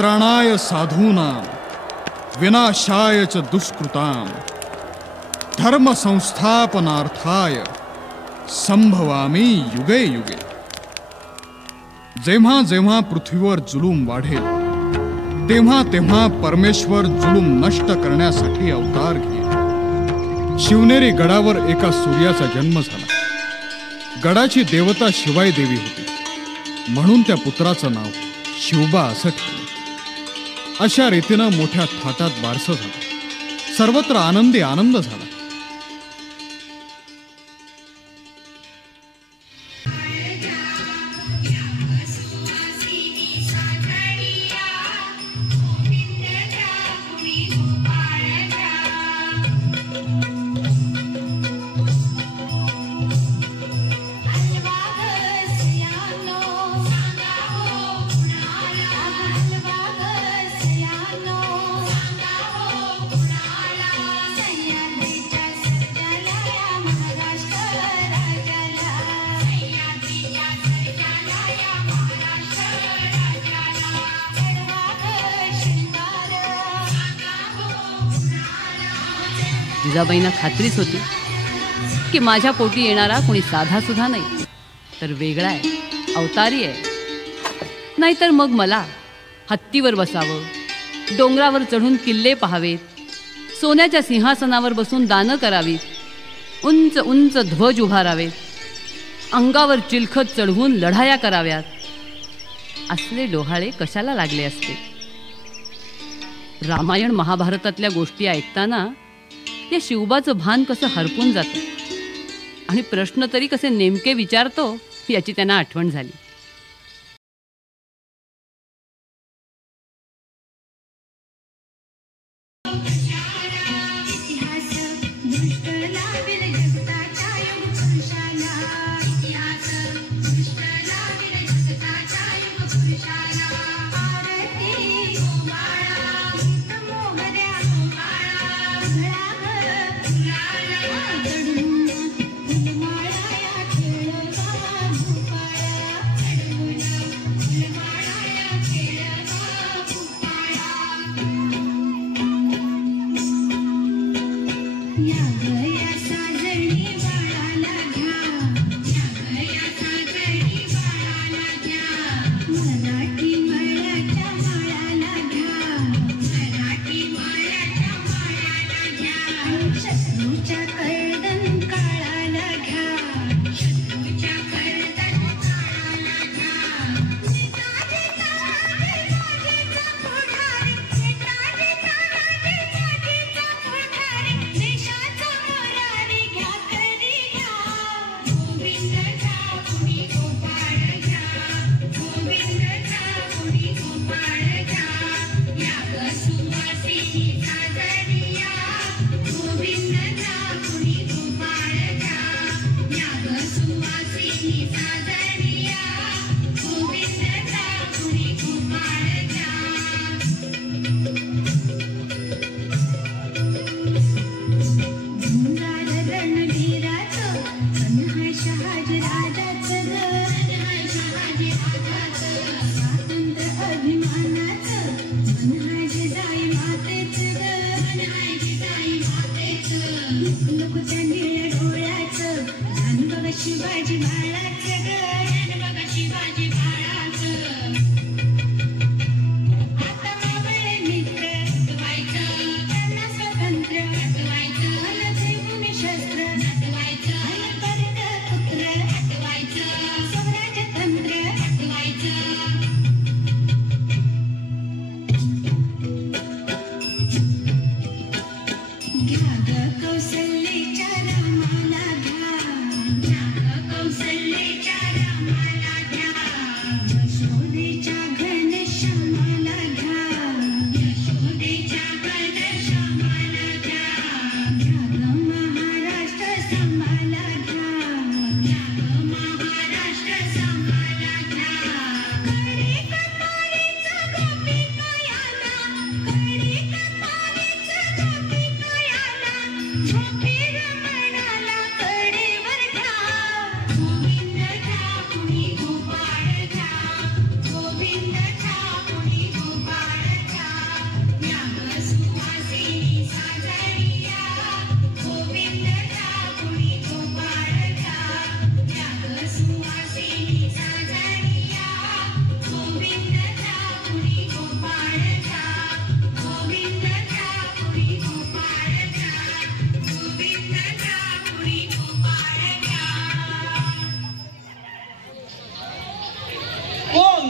त्राणाय साधूनां विनाशाय च दुष्कृतां धर्म संस्थापनार्थाय संभवामी युगे युगे. जेव्हा जेव्हा पृथ्वीवर जुलूम वाढेल तेव्हा तेव्हा परमेश्वर जुलूम नष्ट करण्यासाठी अवतार घेईल. शिवनेरी गडावर एका सूर्याचा जन्म झाला. गडाची देवता शिवाई देवी होती, म्हणून त्या पुत्राचं नाव शिवबा असं ठेवलं. अशा रीतीनं मोठ्या थाटात बारसं झालं. सर्वत्र आनंदी आनंद झाला. जिजाबाईंना खात्रीच होती की माझ्या पोटी येणारा कोणी साधा सुद्धा नाही, तर वेगळा आहे, अवतारी आहे. नाहीतर मग मला हत्तीवर बसावं, डोंगरावर चढून किल्ले पाहावेत, सोन्याच्या सिंहासनावर बसून दानं करावीत, उंच उंच ध्वज उभारावेत, अंगावर चिलखत चढवून लढाया कराव्यात. असले डोहाळे कशाला लागले असते? रामायण महाभारतातल्या गोष्टी ऐकताना या शिवबाचं भान कसं हरपून जातं आणि प्रश्न तरी कसे नेमके विचारतो याची त्यांना आठवण झाली.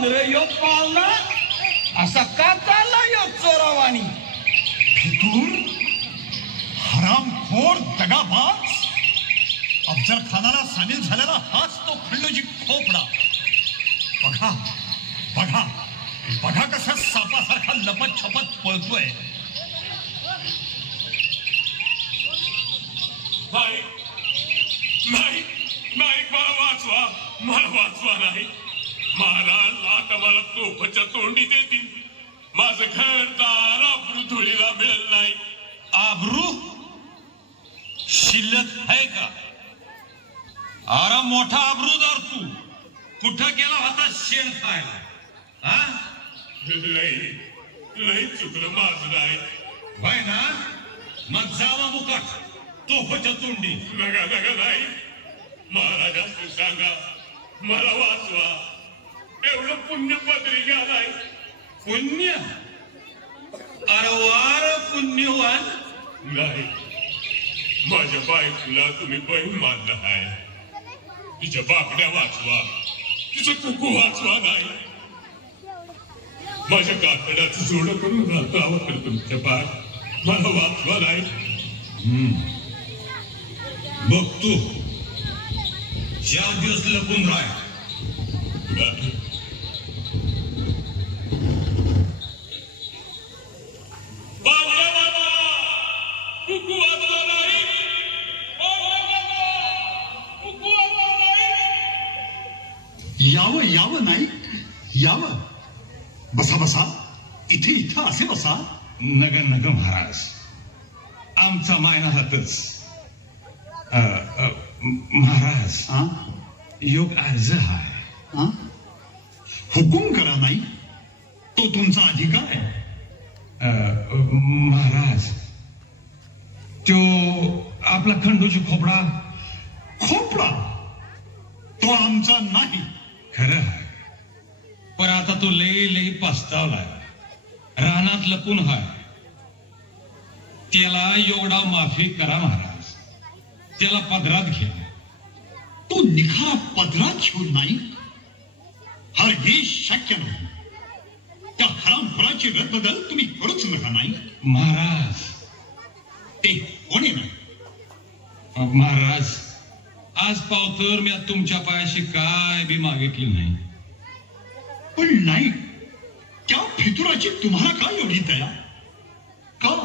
कोण रे यो पाहुणा? असा का चालला यो चोरावानी? फितूर, हरामखोर, दगाबाज, अफजल खानाला सामील झालेला हाच तो खंडोजी खोपडा. बघा बघा बघा कसा सापासारखा लपत छपत पळतोय. नाही नाही नाही, मला वाचवा, मला वाचवा. नाही महाराज, आता मला तोफच्या तोंडी देतील. माझं घर दार आबरू धुळीला मिळेल नाही. आबरू शिल्लक आहे का? आरा मोठा आबरूदार तू कुठं गेला होता शेण खायला? हा, लई लई चुकलं माझं. नाही होय ना, मग जावा मुकाट तोफच्या तोंडी. नका नका, नाही महाराजांनी सांगा, मला वाचवा. एवढं पुण्य पदरी घ्या. नाही पुण्य? अरे वार पुण्यवान. नाही, माझ्या बायकोला तुम्ही बहीण मानला आहे. तिच्या बापड्या वाचवा, तिचं कुकू वाचवा. नाही माझ्या कातड्याचं जोडं करून राहावं तर तुमच्या बाय मला वाचवा. नाही बघ तू ज्या दिवस लपून राह. कुकू वाचला नाही. यावं यावं नाही यावं. बसा बसा, इथे इथं असे बसा. नग नग महाराज, आमचा मायना हातच. महाराज, योग अर्ज आहे. हुकूम करा. नाही तो तुमचा अधिकार आहे. महाराज, तो आपला खंडोजी खोपडा. खोपडा तो आमचा नाही. खरं आहे, पण आता तो लई पास्तावलाय, रानात लपून हाय. त्याला एवढा माफी करा महाराज. त्याला पदरात घ्या. तो निखारा पदरात घेऊन नाही, हरगिज शक्य नाही. त्या हरामखोराची रद्दबदल तुम्ही करूच नका. नाही महाराज, ते कोणी नाही. महाराज, आज पावतर मी तुमच्या पायाशी काय बी मागितली नाही. पण नाही, त्या फितुराची तुम्हाला काय एवढी दया? का?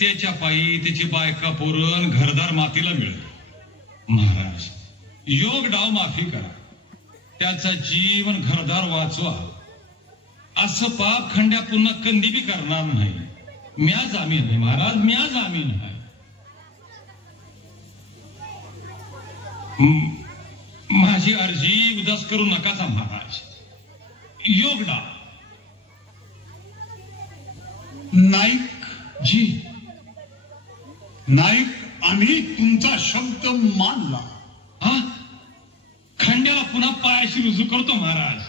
त्याच्या पायी त्याची बायका पोरण घरदार मातीला मिळेल. महाराज, योग डाव माफी करा. त्याचा जीवन घरदार वाचवा. असं पाप खंड्या पुन्हा कंदी बी करणार नाही. म्या जामीन आहे महाराज, म्या जामीन आहे. माझी अर्जी उदास करू नका महाराज. योग डाव. नाईक जी, नाईक, आम्ही तुमचा शब्द मानला. हा, खंड्याला पुन्हा पायाशी रुजू करतो महाराज.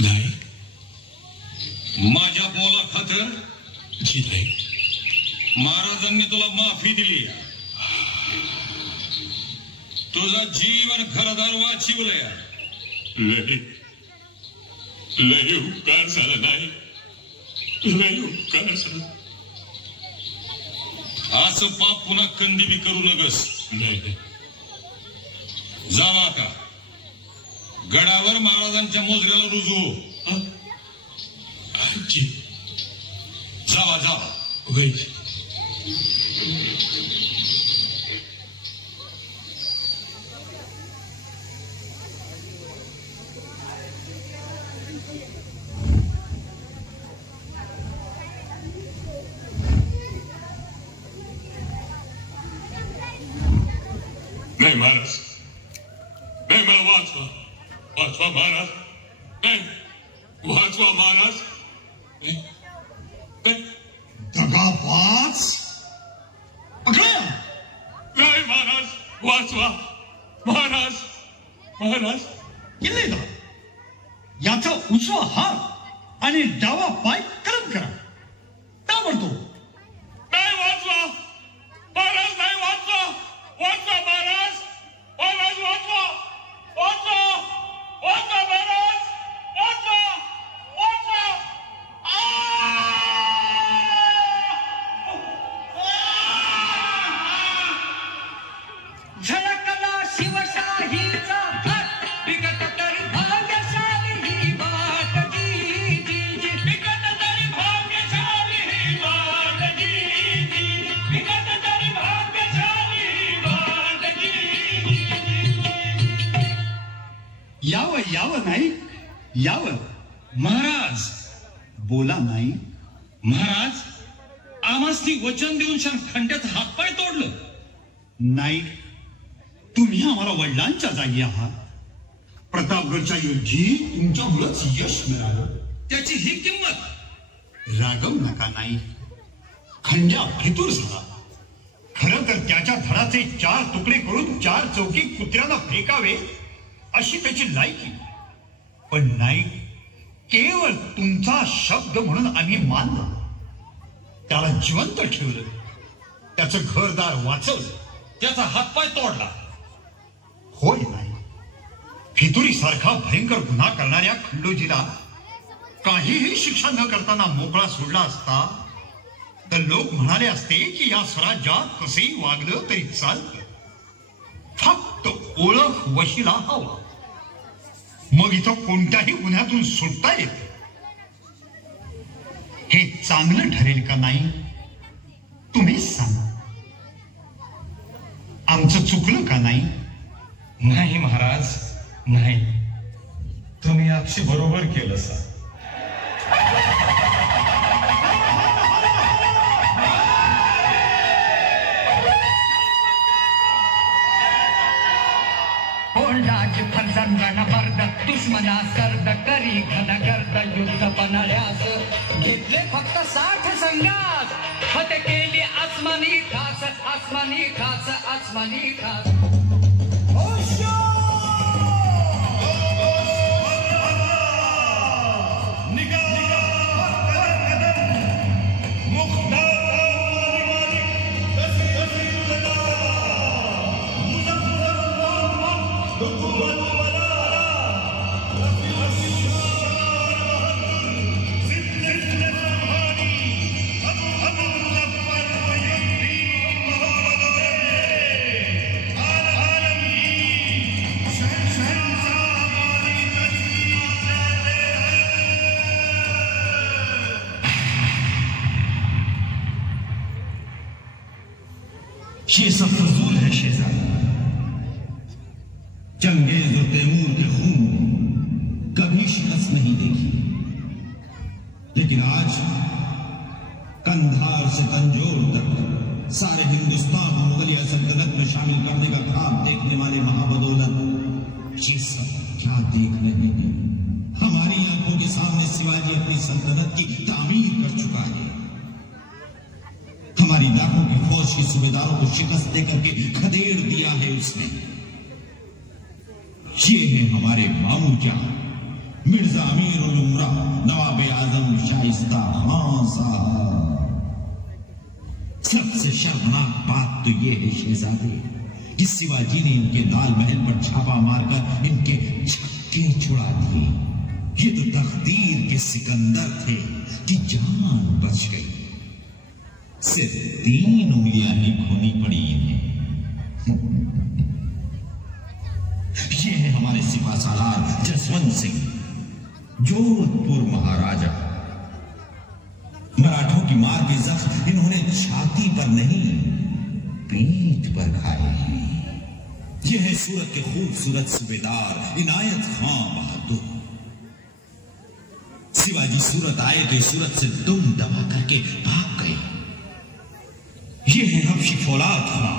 नाही, माझ्या बोला खातर जी नाही, महाराजांनी तुला माफी दिली. तुझं जीवन घरदार वाचवलंय. लय उपकार झाला. नाही लय उपकार झाला. असं पाप पुन्हा कंदी बी करू नगस. नाही, जावा आता गडावर महाराजांच्या मोजऱ्याला रुजू. जावा जावा. नाही महाराज, नाही, मला वाचवा. वाचवा महाराज. नाही, वाचवा महाराज. दगाबाज. नाही महाराज, वाचवा महाराज. महाराज, किल्लेदार, याचा उजवा हात आणि डावा पाय कडक करा. ताबडतोब. नाही, वाचवा महाराज. नाही, वाचवा. वाचवा यावर महाराज बोला नाही. महाराज आम्हासनी वचन देऊन शान खंड्याचा हातपाय तोडलं. नाही, तुम्ही आम्हाला वडिलांच्या जागी आहात. प्रतापगडच्या युद्धी तुमच्यामुळंच यश मिळालं. त्याची ही किंमत. रागव नका नाही. खंड्या फितूर झाला. खरं तर त्याच्या धडाचे 4 तुकडे करून 4 चौकी कुत्र्याला फेकावे अशी त्याची लायकी. पण नाही, केवळ तुमचा शब्द म्हणून आम्ही मानलं. त्याला जिवंत ठेवलं. त्याचं घरदार वाचवलं. त्याचा हातपाय तोडला. होय नाही, फितुरी सारखा भयंकर गुन्हा करणाऱ्या खंडोजीला काहीही शिक्षा न करताना मोकळा सोडला असता तर लोक म्हणाले असते की या स्वराज्यात कसेही वागलं तरी चालतं. फक्त ओळख वशिला हवा. मग इथं कोणत्याही गुन्ह्यातून सुटता येते. हे चांगलं ठरेल का नाही तुम्हीच सांगा. आमचं चुकलं का नाही? नाही महाराज, नाही. तुम्ही अक्षय बरोबर केलं सा. कोंडाच फरजंगण बर्द दुश्मना सर्द करी घनगर्द युद्ध पन्हाळ्यास घेतले फक्त 60 संघात. फते केली आसमानी खास, आसमानी खास, आसमानी खास. ये सब फजूल है शेहजादा. चंगेज और तैमूर के खून कभी शिकस्त नहीं देखी. लेकिन आज कंधार से तंजौर तक सारे हिंदुस्तान को मुगलिया सल्तनत में शामिल करने का ख्वाब देखने वाले महाबदौलत ये सब क्या देख रहे हैं? हमारी आंखों के सामने शिवाजी अपनी सल्तनत की तामीर कर चुका है. हमारी लाखों की फौज के सूबेदारों को शिकस्त देकर के खदेड़ दिया है उसने. ये है हमारे मामू क्या मिर्जा अमीर उल उमरा नवाब आजम शाइस्ता खान साहब. सबसे शर्मनाक बात तो ये है शहजादे कि शिवाजी ने इनके लाल महल पर छापा मारकर इनके छक्के छुड़ा दिए. ये तो तकदीर के सिकंदर थे कि जान बच गई. सिर्फ 3 उंगलियां ही खोनी पड़ी इन्हें. ये है हमारे सिपा सालार जसवंत सिंह, जोधपुर महाराजा. मराठों की मार के जख्म इन्होंने छाती पर नहीं पीठ पर खाए हैं. ये है सूरत के खूबसूरत सूबेदार इनायत खां बहादुर. शिवाजी सूरत आए तो सूरत से दुम दबा करके भाग गए. ये है हबशी फौलाद खां,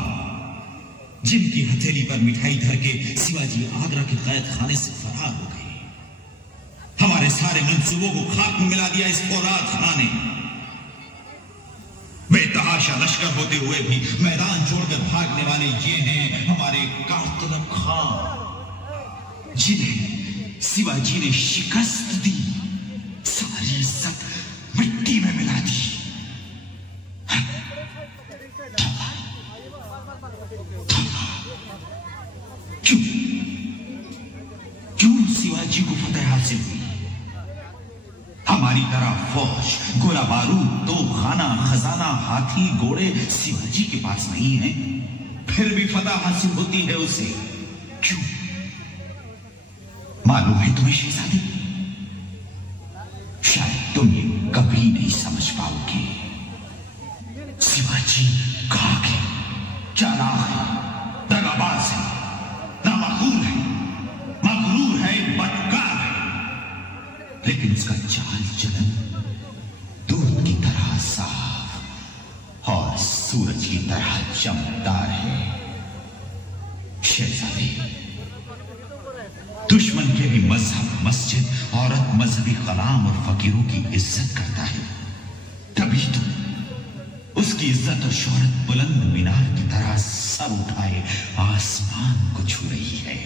जिनकी हथेली पर मिठाई धर के शिवाजी आगरा के कैद खाने से फरार हो गए. हमारे सारे मंसूबों को खाक में मिला दिया इस फौलाद खां ने. बेतहाशा लश्कर होते हुए भी मैदान छोड़कर भागने वाले ये हैं हमारे कारतलब खां, जिन्हें शिवाजी ने शिकस्त दी. सारी इज्जत मिट्टी में मिला दी. क्यों शिवाजी को फतह हासिल हुई? हमारी तरह फौज, गोला बारूद, तोपखाना, खजाना, हाथी, घोड़े शिवाजी के पास नहीं है. फिर भी फतह हासिल होती है उसे. क्यों? मालूम है तुम्हें शहजादी? शायद तुम ये कभी नहीं समझ पाओगे. शिवाजी घाक है, चालाक है, दगाबाज है, नामाकूल है, मगरूर है, बदकार है. लेकिन उसका चाल चलन दूध की तरह साफ और सूरज की तरह चमकदार है। शहजादे, दुश्मन के भी मजहब, मस्जिद, औरत, मजहबी कलाम और फकीरों की इज्जत करता है, तभी तो उसकी इज्जत और शोहरत बुलंद मीनार की तरह सर उठाए आसमान को छू रही है।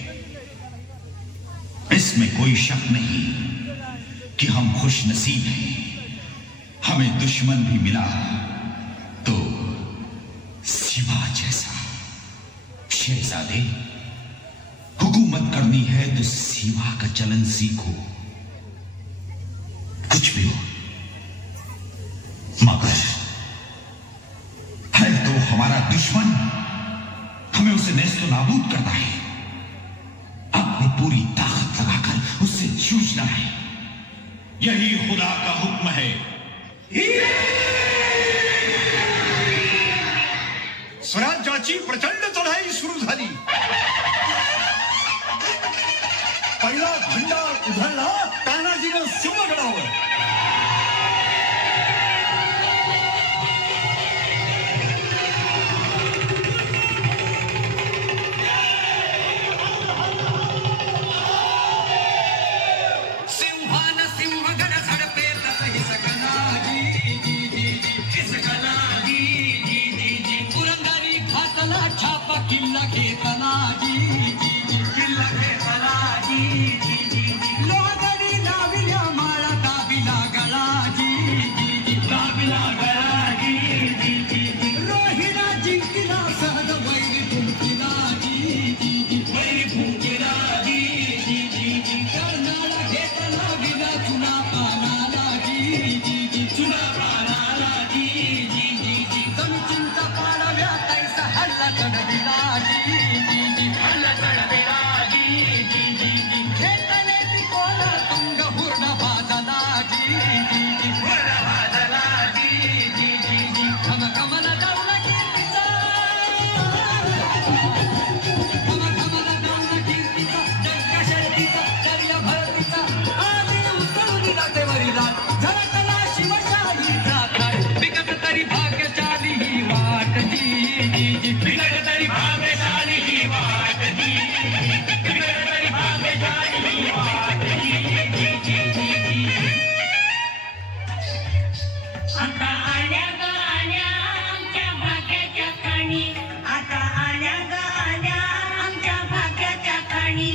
इसमें कोई शक नहीं कि हम खुश नसीब हैं। हमें दुश्मन भी मिला तो सिवा जैसा। शहजादे, हुकूमत करनी है तो सिवा का चलन सीखो, कुछ भी हो, मगर है तो हमारा दुश्मन, हमें उसे नेस्तो नाबूद करना है। अपनी पूरी ताकत लगाकर उससे जूझना है, यही खुदा का हुक्म है। स्वराज्याची प्रचंड चढाई सुरू झाली। पहिला झेंडा उधळला तानाजीनं सिंहगडावर। सिंहान सिंहगड झडपे तसही सकलाजी सकलाजी पुरंदरी घातला छापा किल्ला घेतला किल्ला घेतला लोहगडी लाविल्या माळा दाबिला गळाजी दाबिला गळाजी रोहिणा जिंकिला सहज वैरी फुंकिला वैरी फुंकिला कर्नाळा घेतला विला चुना पानाला चुना पानाला कमी चिंता पाडव्या तैसा हल्ला चढविला हल्ला चढविला घेतले तिकोला तुंग हुर्ड भाजला हुर्ड भाजला खमखमन दौड कीर्तीचा खमखमन दौड कीर्तीचा डंका शर्तीचा दर्या भरतीचा आधी उतरून रातेवरीला झळकला शिवशाहीचा थाट बिकट तरी भाग्यशाली ही वाट बिकट तरी भाग्यशाली ही वाट बिकट तरी भाग्यशाली ही वाट आता आल्या ग आल्या आमच्या भाग्याच्या कणी आता आल्या ग आल्या आमच्या भाग्याच्या कणी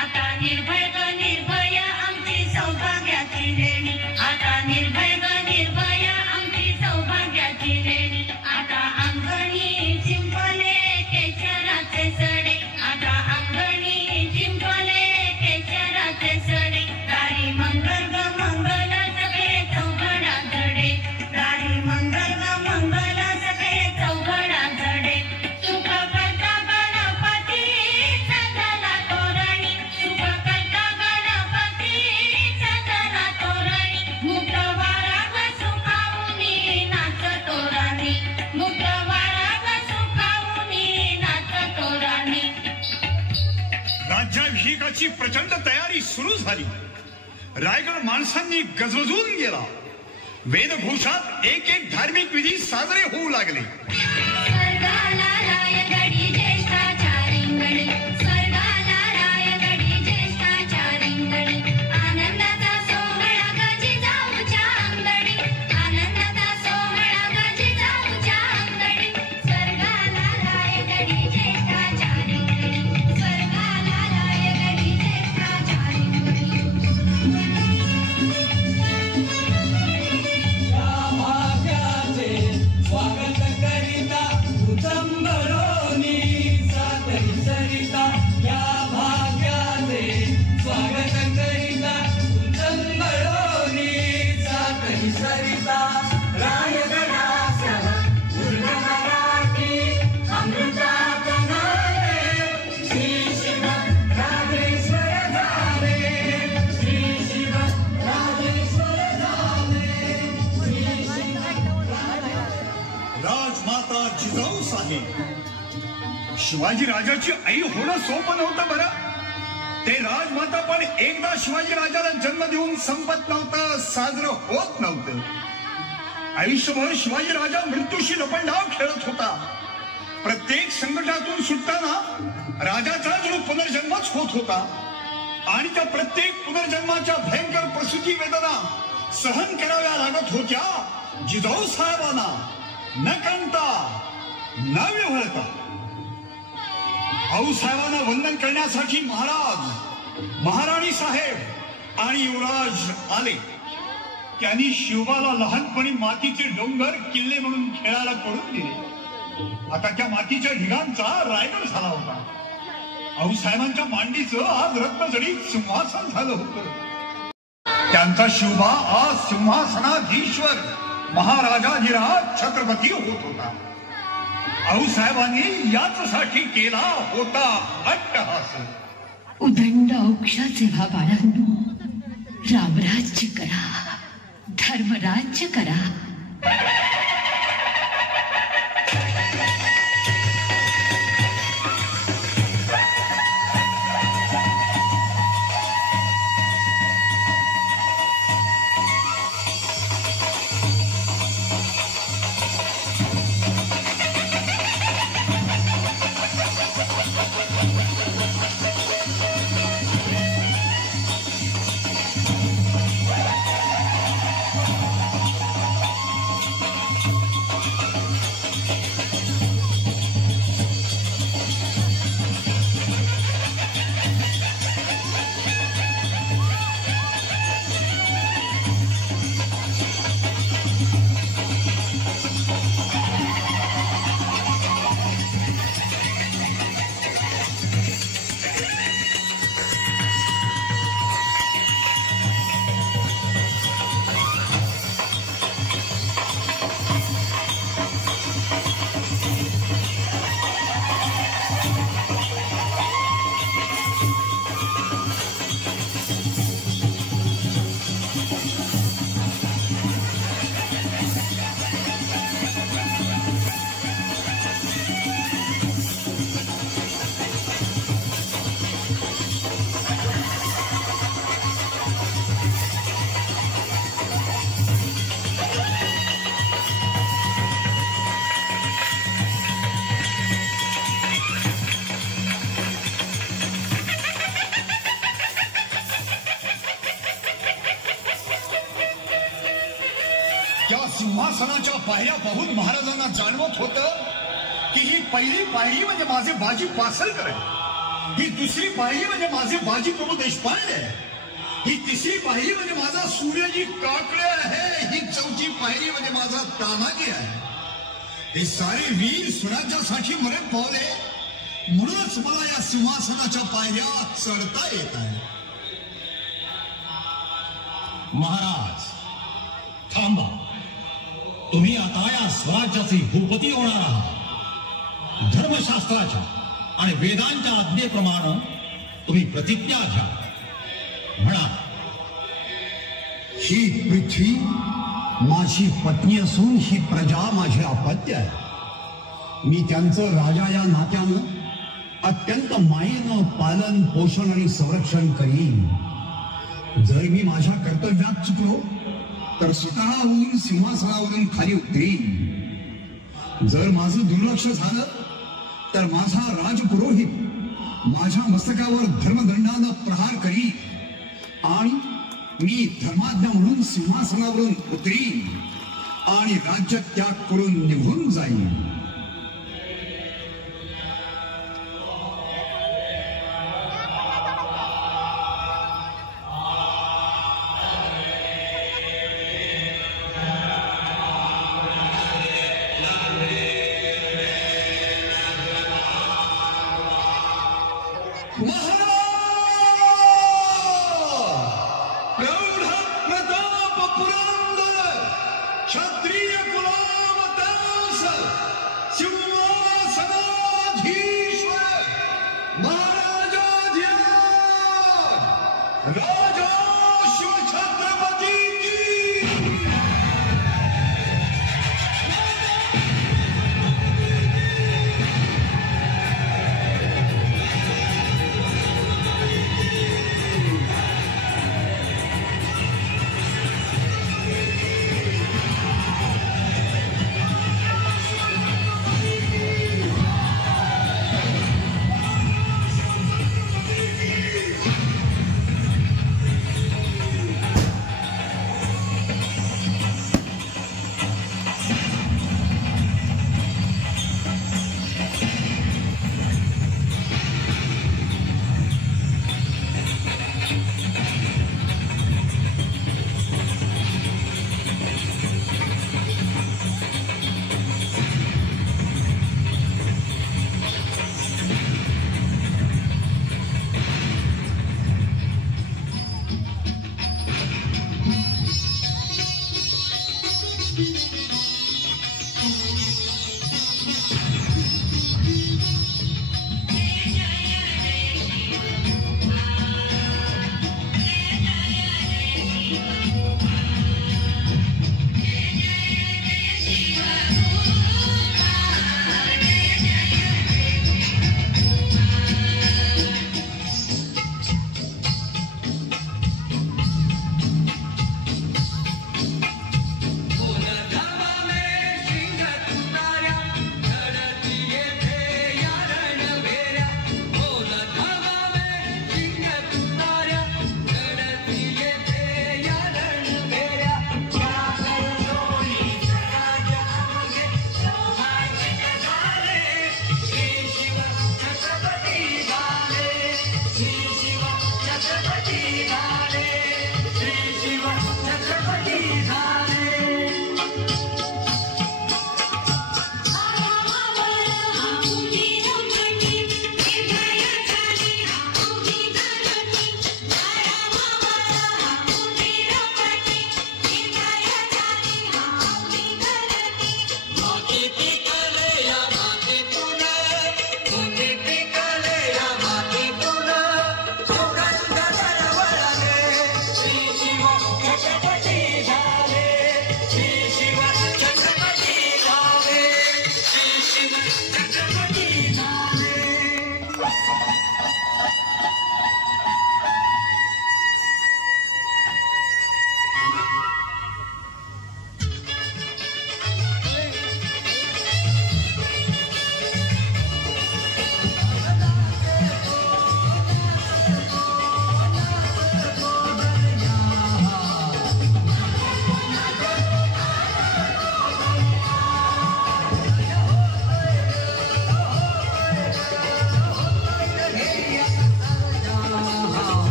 आता निर्भय ग निर्भय आमची सौभाग्याची लेणी आता निर्भय ग निर्भय आमची सौभाग्याची लेणी आता अंगणी शिंपले केशराचे सडे आता अंगणी शिंपले केशराचे सडे दारी मंगल ग मंगल सगळे चौघडा जडे दारी मंगल ग मंगल सगळे चौघडा जडे सुख करता गणपती सदला तोरणी सुख करता गणपती सदला तोरणी मुखवारा ग सुखावूनी नाच तोरणी मुखवारा ग सुखावूनी नाच तोरणी राज्याभिषेकाची प्रचंड तयारी सुरू झाली। रायगड माणसांनी गजबजून गेला। वेदघोषात एक एक धार्मिक विधी साजरे होऊ लागले। स्वर्गाला रायगडी ज्येष्ठाच्या रिंगणी स्वर्गाला रायगडी ज्येष्ठाच्या रिंगणी आनंदाचा सोहळा गजी जाऊच्या अंगणी आनंदाचा सोहळा गजी जाऊच्या अंगणी स्वर्गाला रायगडी ज्येष्ठाच्या रिंगणी स्वर्गाला रायगडी ज्येष्ठाच्या रिंगणी भाग्याचे स्वागत करिता उदंबरोनी सातरी सरिता या भाग्याचे स्वागत करिता उदंबरोनी सातरी सरिता रायगडासह पूर्ण मराठी अमृतात नावे श्री शिव राजेश्वर धावे श्री शिव राजेश्वर धावे राजमाता जिजाऊ साहेब शिवाजी राजाची आई होणं सोपं नव्हतं बरं। ते राजमाता पण एकदा शिवाजी राजाला जन्म देऊन संपत नव्हतं, साजरं होत नव्हतं. आयुष्यभर शिवाजी राजा मृत्यूशी लपंडाव खेळत होता. प्रत्येक संकटातून सुटताना राजाचा जणू पुनर्जन्मच होत होता आणि त्या प्रत्येक पुनर्जन्माच्या भयंकर प्रसूती वेदना सहन कराव्या लागत होत्या जिजाऊ साहेबांना, न कांता न विव्हळता. भाऊसाहेबांना वंदन करण्यासाठी महाराज, महाराणी साहेब आणि युवराज आले. त्यांनी शिवबाला लहानपणी मातीचे डोंगर किल्ले म्हणून खेळायला करून दिले. आता त्या मातीच्या ढिगांचा रायगड झाला होता. भाऊसाहेबांच्या मांडीचं आज रत्नजडीत सिंहासन झालं होतं. त्यांचा शिवबा आज सिंहासनाधीश्वर महाराजाधिराज छत्रपती होत होता. भाऊसाहेबांनी याचसाठी केला होता अट्टहास. उदंड औक्षाचे व्हा बाळांनो, रामराज्य करा, धर्मराज्य करा. सिंहासनाच्या पायऱ्या पाहून महाराजांना जाणवत होतं की ही पहिली पायरी म्हणजे माझे बाजी पासलकर आहे, ही दुसरी पायरी म्हणजे माझे बाजी प्रभू देशपांडे आहे, ही तिसरी पायरी म्हणजे माझा सूर्यजी काकडे आहे, ही चौथी पायरी म्हणजे माझा तानाजी आहे. हे सारे वीर स्वराज्यासाठी मरण पावले, म्हणूनच मला या सिंहासनाच्या पायऱ्या चढता येत आहे. महाराज थांबा, तुम्ही आता या स्वराज्याचे भूपती होणार आहात. धर्मशास्त्राच्या आणि वेदांच्या आज्ञेप्रमाणे तुम्ही प्रतिज्ञा घ्या. म्हणा. ही पृथ्वी माझी पत्नी असून ही प्रजा माझे अपत्य आहे. मी त्यांचं राजा या नात्यानं अत्यंत मायेनं पालन पोषण आणि संरक्षण करीन. जर मी माझ्या कर्तव्यात चुकलो तर स्वतःहून सिंहासनावरून खाली उतरीन. जर माझं दुर्लक्ष झालं तर माझा राजपुरोहित माझ्या मस्तकावर धर्मदंडानं प्रहार करीन आणि मी धर्माज्ञा म्हणून सिंहासनावरून उतरीन आणि राज्य त्याग करून निघून जाईन.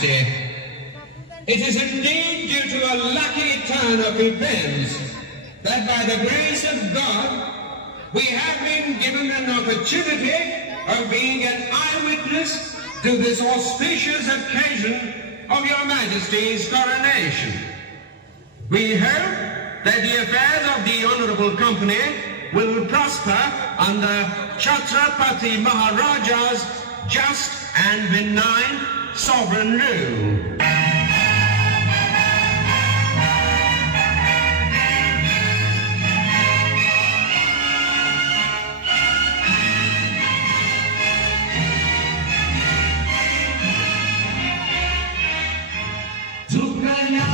Majesty, it is indeed due to a lucky turn of events that by the grace of God we have been given an opportunity of being an eyewitness to this auspicious occasion of Your Majesty's coronation. We hope that the affairs of the Honourable Company will prosper under Chhatrapati Maharaja's just and benign sovereign rule. झुकना